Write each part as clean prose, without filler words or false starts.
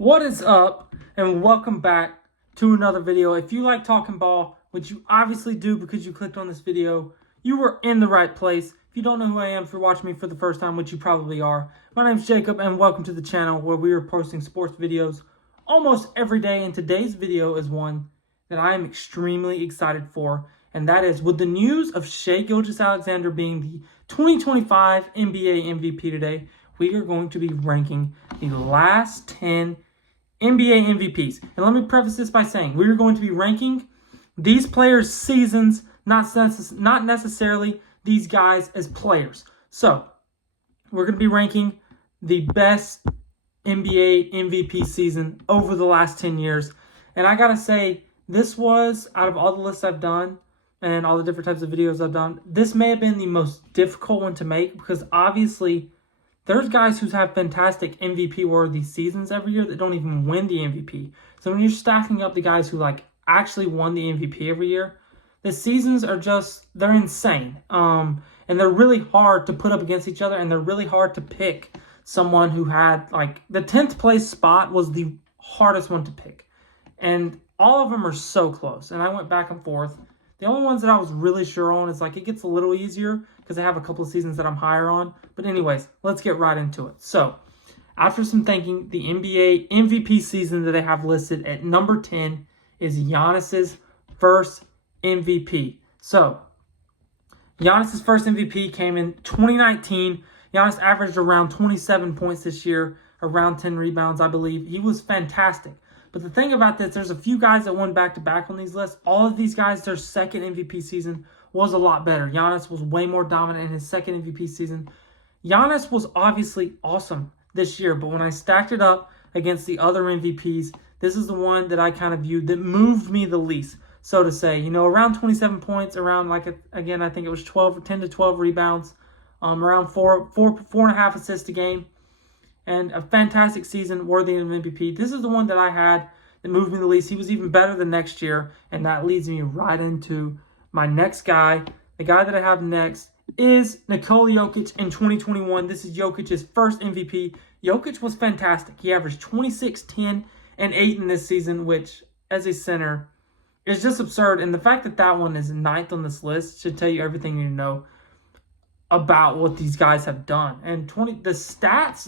What is up, and welcome back to another video. If you like talking ball, which you obviously do because you clicked on this video, you were in the right place. If you don't know who I am, if you're watching me for the first time, which you probably are, my name's Jacob, and welcome to the channel where we are posting sports videos almost every day. And today's video is one that I am extremely excited for, and that is with the news of Shai Gilgeous-Alexander being the 2025 NBA MVP today. We are going to be ranking the last 10 NBA MVPs. And let me preface this by saying we're going to be ranking these players' seasons, not necessarily these guys as players. So we're going to be ranking the best NBA MVP season over the last 10 years. And I got to say, this was, out of all the lists I've done and all the different types of videos I've done, this may have been the most difficult one to make because obviously there's guys who have fantastic MVP-worthy seasons every year that don't even win the MVP. So when you're stacking up the guys who actually won the MVP every year, the seasons are just, they're insane. And they're really hard to put up against each other, and they're really hard to pick someone who had, the 10th place spot was the hardest one to pick. And all of them are so close. And I went back and forth. The only ones that I was really sure on is it gets a little easier because I have a couple of seasons that I'm higher on. But anyways, let's get right into it. So, after some thinking, the NBA MVP season that I have listed at number 10 is Giannis's first MVP. So, Giannis's first MVP came in 2019. Giannis averaged around 27 points this year, around 10 rebounds, I believe. He was fantastic. But the thing about this, there's a few guys that won back-to-back on these lists. All of these guys, their second MVP season was a lot better. Giannis was way more dominant in his second MVP season. Giannis was obviously awesome this year, but when I stacked it up against the other MVPs, this is the one that I kind of viewed that moved me the least, so to say. Around 27 points, around again, I think it was 10 to 12 rebounds, around four and a half assists a game. And a fantastic season worthy of MVP. This is the one that I had that moved me the least. He was even better than next year. And that leads me right into my next guy. The guy that I have next is Nikola Jokic in 2021. This is Jokic's first MVP. Jokic was fantastic. He averaged 26, 10, and 8 in this season, which, as a center, is just absurd. And the fact that that one is ninth on this list should tell you everything you need to know about what these guys have done. And the stats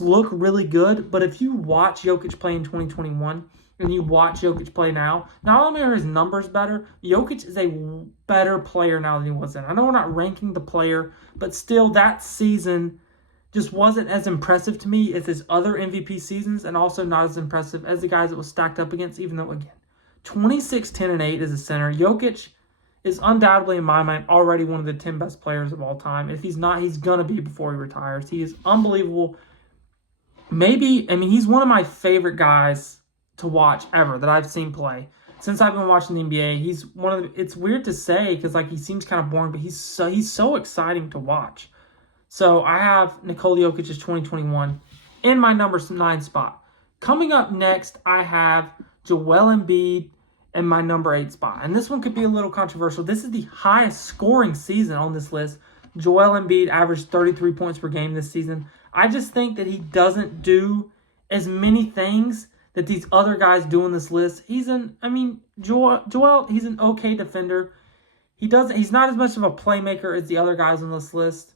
look really good, but if you watch Jokic play in 2021 and you watch Jokic play now, not only are his numbers better, Jokic is a better player now than he was then. I know we're not ranking the player, but still that season just wasn't as impressive to me as his other MVP seasons, and also not as impressive as the guys that was stacked up against, even though, again, 26, 10, and 8 as a center. Jokic is undoubtedly, in my mind, already one of the 10 best players of all time. If he's not, he's going to be before he retires. He is unbelievable. He's one of my favorite guys to watch ever that I've seen play. Since I've been watching the NBA, he's it's weird to say because he seems kind of boring, but he's so exciting to watch. So I have Nikola Jokic's 2021 in my number 9 spot. Coming up next, I have Joel Embiid in my number 8 spot. And this one could be a little controversial. This is the highest scoring season on this list. Joel Embiid averaged 33 points per game this season. I just think that he doesn't do as many things that these other guys do on this list. Joel, he's an okay defender. He's not as much of a playmaker as the other guys on this list.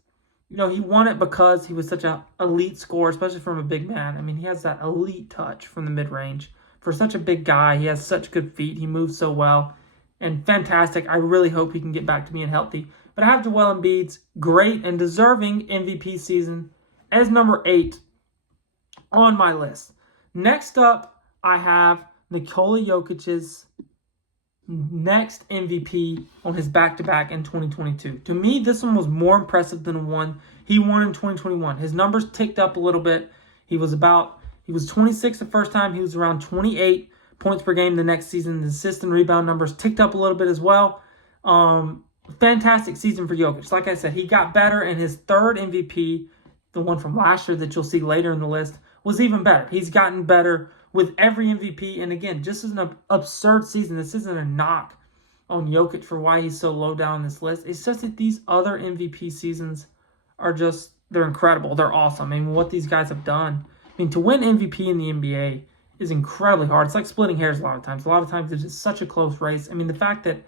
He won it because he was such an elite scorer, especially from a big man. He has that elite touch from the mid-range. For such a big guy, he has such good feet. He moves so well. And fantastic. I really hope he can get back to being healthy. But I have Joel Embiid's great and deserving MVP season as number 8 on my list. Next up, I have Nikola Jokic's next MVP on his back-to-back in 2022. To me, this one was more impressive than the one he won in 2021. His numbers ticked up a little bit. He was 26 the first time. He was around 28 points per game the next season. The assist and rebound numbers ticked up a little bit as well. Fantastic season for Jokic. Like I said, he got better, and his third MVP, the one from last year that you'll see later in the list, was even better. He's gotten better with every MVP. And again, just as an absurd season, this isn't a knock on Jokic for why he's so low down on this list. It's just that these other MVP seasons are just, they're incredible. They're awesome. What these guys have done. I mean, to win MVP in the NBA is incredibly hard. It's like splitting hairs a lot of times. A lot of times it's just such a close race. I mean, the fact that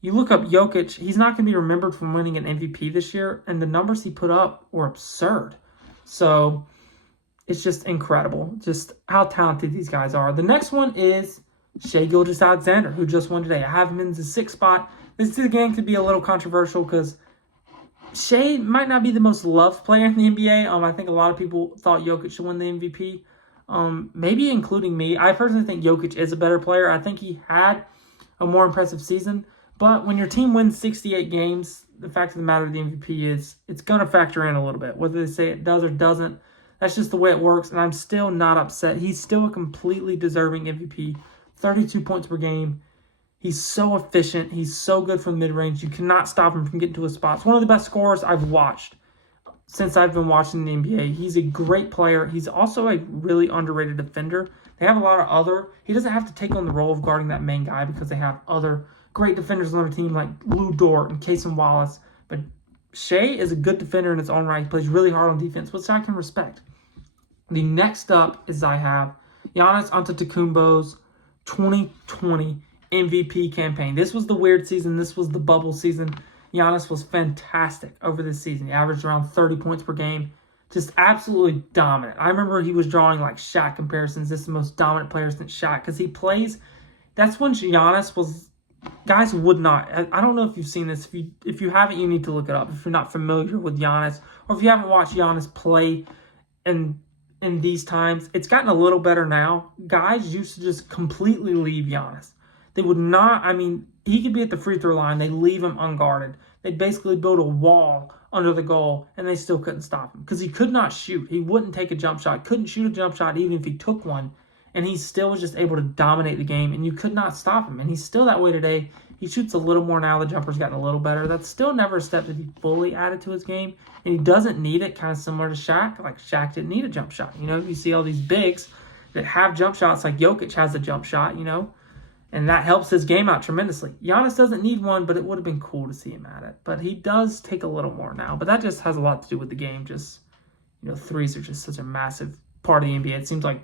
you look up Jokic, he's not going to be remembered from winning an MVP this year, and the numbers he put up were absurd. So it's just incredible, just how talented these guys are. The next one is Shai Gilgeous-Alexander, who just won today. I have him in the 6th spot. This again could be a little controversial because Shai might not be the most loved player in the NBA. I think a lot of people thought Jokic should win the MVP, maybe including me. I personally think Jokic is a better player. I think he had a more impressive season. But when your team wins 68 games, the fact of the matter, the MVP is it's going to factor in a little bit. Whether they say it does or doesn't, that's just the way it works. And I'm still not upset. He's still a completely deserving MVP. 32 points per game. He's so efficient. He's so good from mid-range. You cannot stop him from getting to his spots. One of the best scorers I've watched since I've been watching the NBA. He's a great player. He's also a really underrated defender. They have a lot of other. He doesn't have to take on the role of guarding that main guy because they have other great defenders on their team like Lou Dort and Cason Wallace. But Shai is a good defender in his own right. He plays really hard on defense, which I can respect. The next up is I have Giannis Antetokounmpo's 2020 MVP campaign. This was the weird season. This was the bubble season. Giannis was fantastic over this season. He averaged around 30 points per game. Just absolutely dominant. I remember he was drawing like Shaq comparisons. This is the most dominant player since Shaq because he plays. That's when Giannis was. Guys would not. I don't know if you've seen this. If you haven't, you need to look it up. If you're not familiar with Giannis, or if you haven't watched Giannis play in these times, it's gotten a little better now. Guys used to just completely leave Giannis. They would not. I mean, he could be at the free throw line. They leave him unguarded. They'd basically build a wall under the goal, and they still couldn't stop him because he could not shoot. He wouldn't take a jump shot. Couldn't shoot a jump shot even if he took one. And he still was just able to dominate the game, and you could not stop him. And he's still that way today. He shoots a little more now. The jumper's gotten a little better. That's still never a step to be fully added to his game. And he doesn't need it, kind of similar to Shaq. Like, Shaq didn't need a jump shot. You know, you see all these bigs that have jump shots, like Jokic has a jump shot, you know. And that helps his game out tremendously. Giannis doesn't need one, but it would have been cool to see him at it. But he does take a little more now. But that just has a lot to do with the game. Just, you know, threes are just such a massive part of the NBA. It seems like,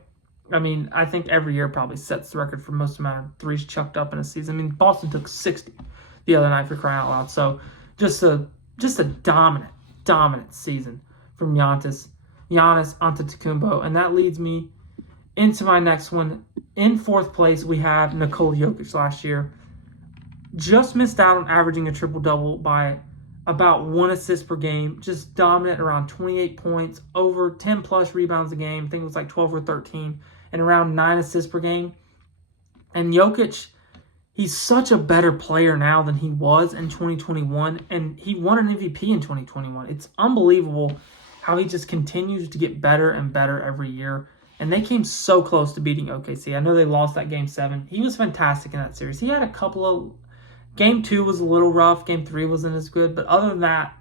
I mean, I think every year probably sets the record for most amount of threes chucked up in a season. I mean, Boston took 60 the other night for crying out loud. So just a dominant season from Giannis Antetokounmpo. And that leads me into my next one. In 4th place, we have Nikola Jokic last year. Just missed out on averaging a triple-double by about 1 assist per game. Just dominant, around 28 points, over 10-plus rebounds a game. I think it was like 12 or 13. And around 9 assists per game. And Jokic, he's such a better player now than he was in 2021. And he won an MVP in 2021. It's unbelievable how he just continues to get better and better every year. And they came so close to beating OKC. I know they lost that Game 7. He was fantastic in that series. He had a couple of... Game 2 was a little rough. Game 3 wasn't as good. But other than that,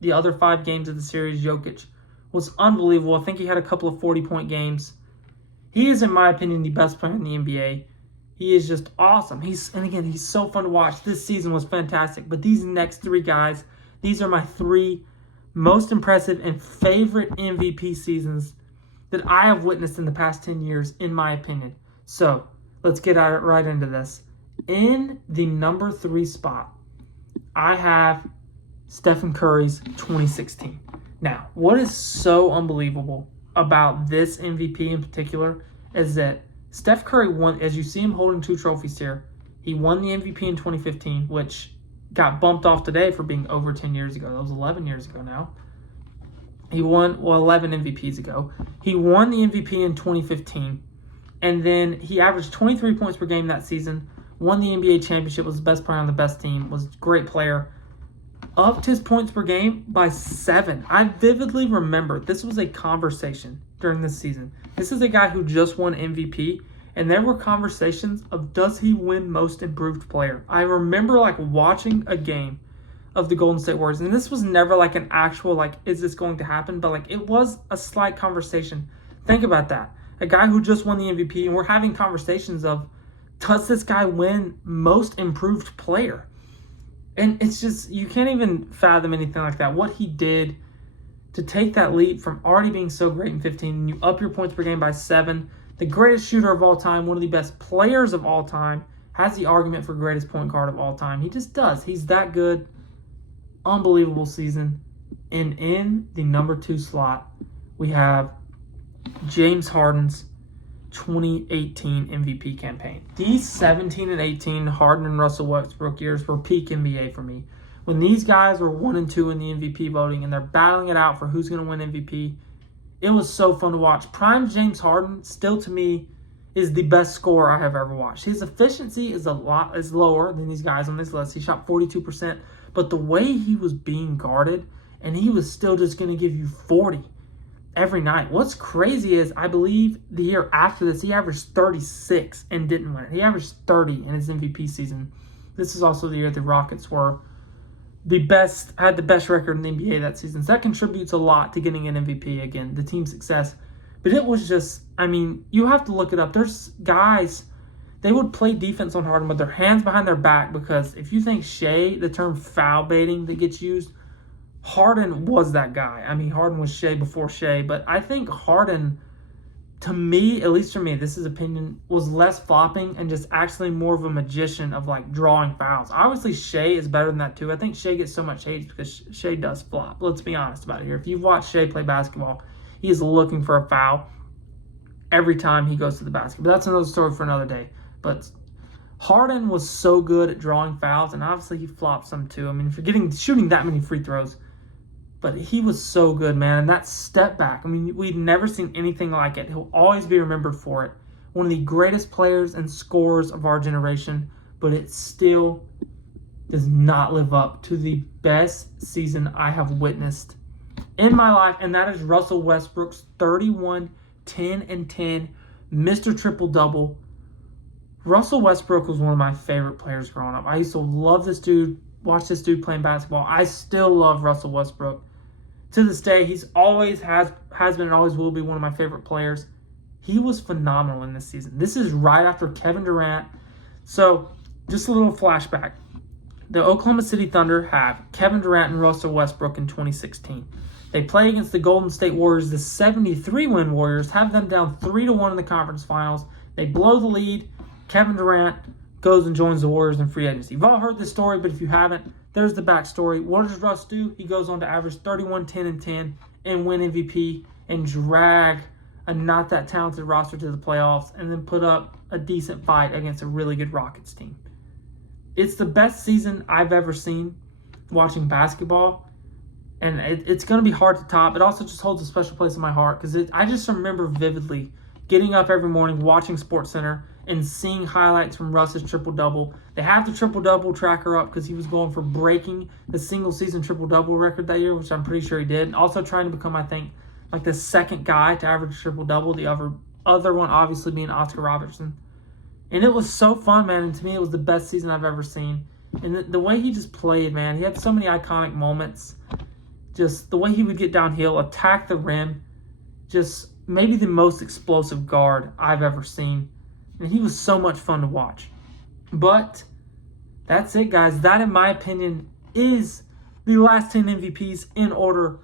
the other 5 games of the series, Jokic was unbelievable. I think he had a couple of 40-point games. He is, in my opinion, the best player in the NBA. He is just awesome. He's so fun to watch. This season was fantastic. But these next 3 guys, these are my 3 most impressive and favorite MVP seasons that I have witnessed in the past 10 years, in my opinion. So, let's get right into this. In the number 3 spot, I have Stephen Curry's 2016. Now, what is so unbelievable about this MVP in particular is that Steph Curry won, as you see him holding 2 trophies here, he won the MVP in 2015, which got bumped off today for being over 10 years ago. That was 11 years ago now. He won, 11 MVPs ago. He won the MVP in 2015, and then he averaged 23 points per game that season, won the NBA championship, was the best player on the best team, was a great player, upped his points per game by 7. I vividly remember this was a conversation during this season. This is a guy who just won MVP, and there were conversations of does he win most improved player. I remember like watching a game of the Golden State Warriors, and this was never like an actual like is this going to happen, but like it was a slight conversation. Think about that. A guy who just won the MVP, and we're having conversations of does this guy win most improved player? And it's just, you can't even fathom anything like that. What he did to take that leap from already being so great in 15, and you up your points per game by 7. The greatest shooter of all time, one of the best players of all time, has the argument for greatest point guard of all time. He just does. He's that good. Unbelievable season. And in the number 2 slot, we have James Harden's 2018 MVP campaign. These 17 and 18 Harden and Russell Westbrook years were peak NBA for me. When these guys were 1 and 2 in the MVP voting and they're battling it out for who's going to win MVP, it was so fun to watch. Prime James Harden still to me is the best scorer I have ever watched. His efficiency is lower than these guys on this list. He shot 42%, but the way he was being guarded, and he was still just going to give you 40 every night. What's crazy is I believe the year after this, he averaged 36 and didn't win it. He averaged 30 in his MVP season. This is also the year the Rockets were had the best record in the NBA that season. So that contributes a lot to getting an MVP again, the team success. But it was just, I mean, you have to look it up. There's guys, they would play defense on Harden with their hands behind their back, because if you think Shea, the term foul baiting that gets used, Harden was that guy. I mean, Harden was Shea before Shea, but I think Harden, to me, at least for me, this is opinion, was less flopping and just actually more of a magician of like drawing fouls. Obviously, Shea is better than that too. I think Shea gets so much hate because Shea does flop. Let's be honest about it here. If you've watched Shea play basketball, he is looking for a foul every time he goes to the basket. But that's another story for another day. But Harden was so good at drawing fouls, and obviously he flopped some too. I mean, shooting that many free throws. But he was so good, man. And that step back, I mean, we'd never seen anything like it. He'll always be remembered for it. One of the greatest players and scorers of our generation, but it still does not live up to the best season I have witnessed in my life, and that is Russell Westbrook's 31, 10, and 10, Mr. Triple-Double. Russell Westbrook was one of my favorite players growing up. I used to love this dude, watch this dude playing basketball. I still love Russell Westbrook. To this day, he's always has been and always will be one of my favorite players. He was phenomenal in this season. This is right after Kevin Durant. So, just a little flashback. The Oklahoma City Thunder have Kevin Durant and Russell Westbrook in 2016. They play against the Golden State Warriors. The 73-win Warriors have them down 3-1 in the conference finals. They blow the lead. Kevin Durant goes and joins the Warriors in free agency. You've all heard this story, but if you haven't, there's the backstory. What does Russ do? He goes on to average 31, 10, and 10 and win MVP and drag a not that talented roster to the playoffs and then put up a decent fight against a really good Rockets team. It's the best season I've ever seen watching basketball, and it's going to be hard to top. It also just holds a special place in my heart because I just remember vividly getting up every morning, watching SportsCenter, and seeing highlights from Russ's triple-double. They have the triple-double tracker up because he was going for breaking the single-season triple-double record that year, which I'm pretty sure he did. And also trying to become, I think, like the second guy to average triple-double, the other one obviously being Oscar Robertson. And it was so fun, man. And to me, it was the best season I've ever seen. And the way he just played, man, he had so many iconic moments. Just the way he would get downhill, attack the rim, just maybe the most explosive guard I've ever seen. And he was so much fun to watch. But that's it, guys. That, in my opinion, is the last 10 MVPs in order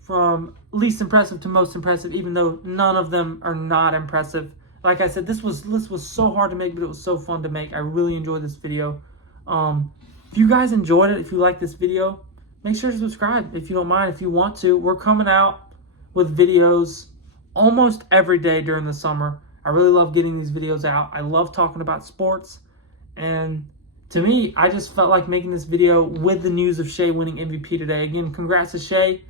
from least impressive to most impressive, even though none of them are not impressive. Like I said, this was so hard to make, but it was so fun to make. I really enjoyed this video. If you guys enjoyed it, if you like this video, make sure to subscribe if you don't mind, if you want to. We're coming out with videos almost every day during the summer. I really love getting these videos out. I love talking about sports. And to me, I just felt like making this video with the news of Shea winning MVP today. Again, congrats to Shea.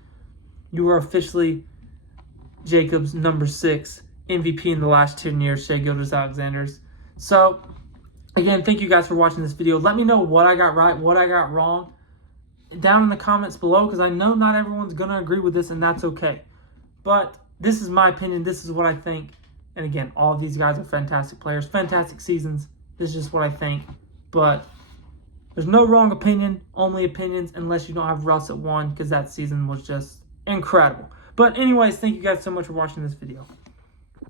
You are officially Jacob's number 6 MVP in the last 10 years, Shai Gilgeous-Alexander's. So, again, thank you guys for watching this video. Let me know what I got right, what I got wrong down in the comments below, because I know not everyone's going to agree with this, and that's okay. But this is my opinion. This is what I think. And again, all of these guys are fantastic players, fantastic seasons. This is just what I think. But there's no wrong opinion, only opinions, unless you don't have Russ at 1, because that season was just incredible. But anyways, thank you guys so much for watching this video.